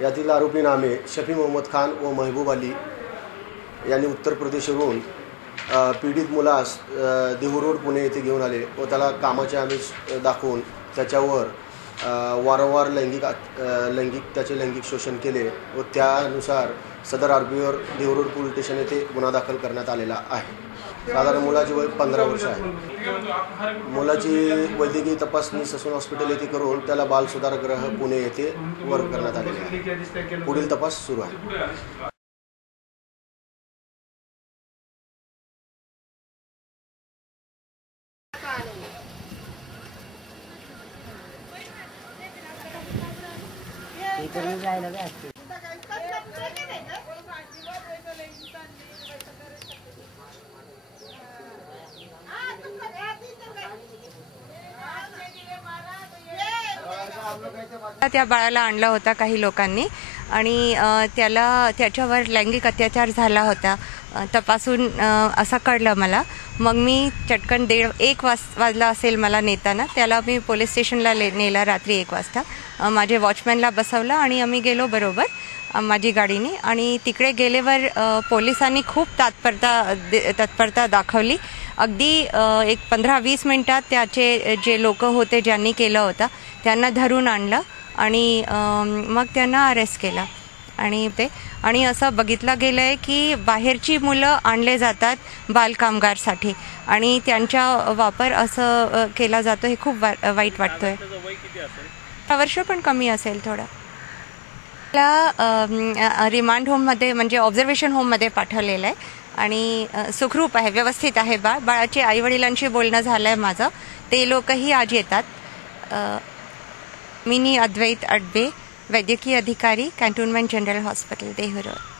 यातील आरोपी नामे शफी मोहम्मद खान व महबूब अली यांनी उत्तर प्रदेशवरून पीडित मुलास देहू रोड पुणे येथे घेऊन आले व त्याला कामाचे आमिष दाखवून त्याच्यावर वारंवार त्याचे लैंगिक शोषण केले व त्यानुसार सदर आरोपीवर देहू रोड पोलीस स्टेशन येथे गुन्हा दाखल करण्यात आलेला आहे। साधारण मुलाची वय 15 वर्ष आहे। मुलाची वैद्यकीय तपासणी ससून हॉस्पिटल येथे करून त्याला बाल सुधारगृह पुणे येथे वर्ग करण्यात आलेले आहे। पुढील तपास सुरू आहे। त्या बाळाला आणला होता काही लोकांनी आणि त्याच्यावर लैंगिक अत्याचार झाला होता तपासून असं कळलं मला। मग मी चटकन 1:30 वाजला असेल मला नेताना त्याला मी पोलीस स्टेशनला नेला रात्री 1 वाजता। माझे वॉचमॅनला बसवलं आणि आम्ही गेलो बरोबर माझी गाडीने आणि तिकडे गेल्यावर पोलिसांनी खूप तत्परता दाखवली। अगदी एक 15-20 मिनिटात त्याचे जे लोक होते ज्यांनी केलं होतं त्यांना धरून आणलं आणि मग त्यांना अरेस्ट केला। आणि असं बघितलं गेलं आहे की बाहेरची मुलं आणले जातात बालकामगारसाठी आणि त्यांचा वापर असं केला जातो, हे खूप वाईट वाटतंय। 18 वर्ष पण कमी असेल थोडं। त्याला रिमांड होममध्ये म्हणजे ऑब्झर्वेशन होममध्ये पाठवलेलं आहे आणि सुखरूप आहे, व्यवस्थित आहे बाळ। बाळाचे आईवडिलांशी बोलणं झालं आहे माझं, ते लोकही आज येतात। मिनी अद्वैत अडबे, वैद्यकीय अधिकारी, cantonment general hospital, Dehu road.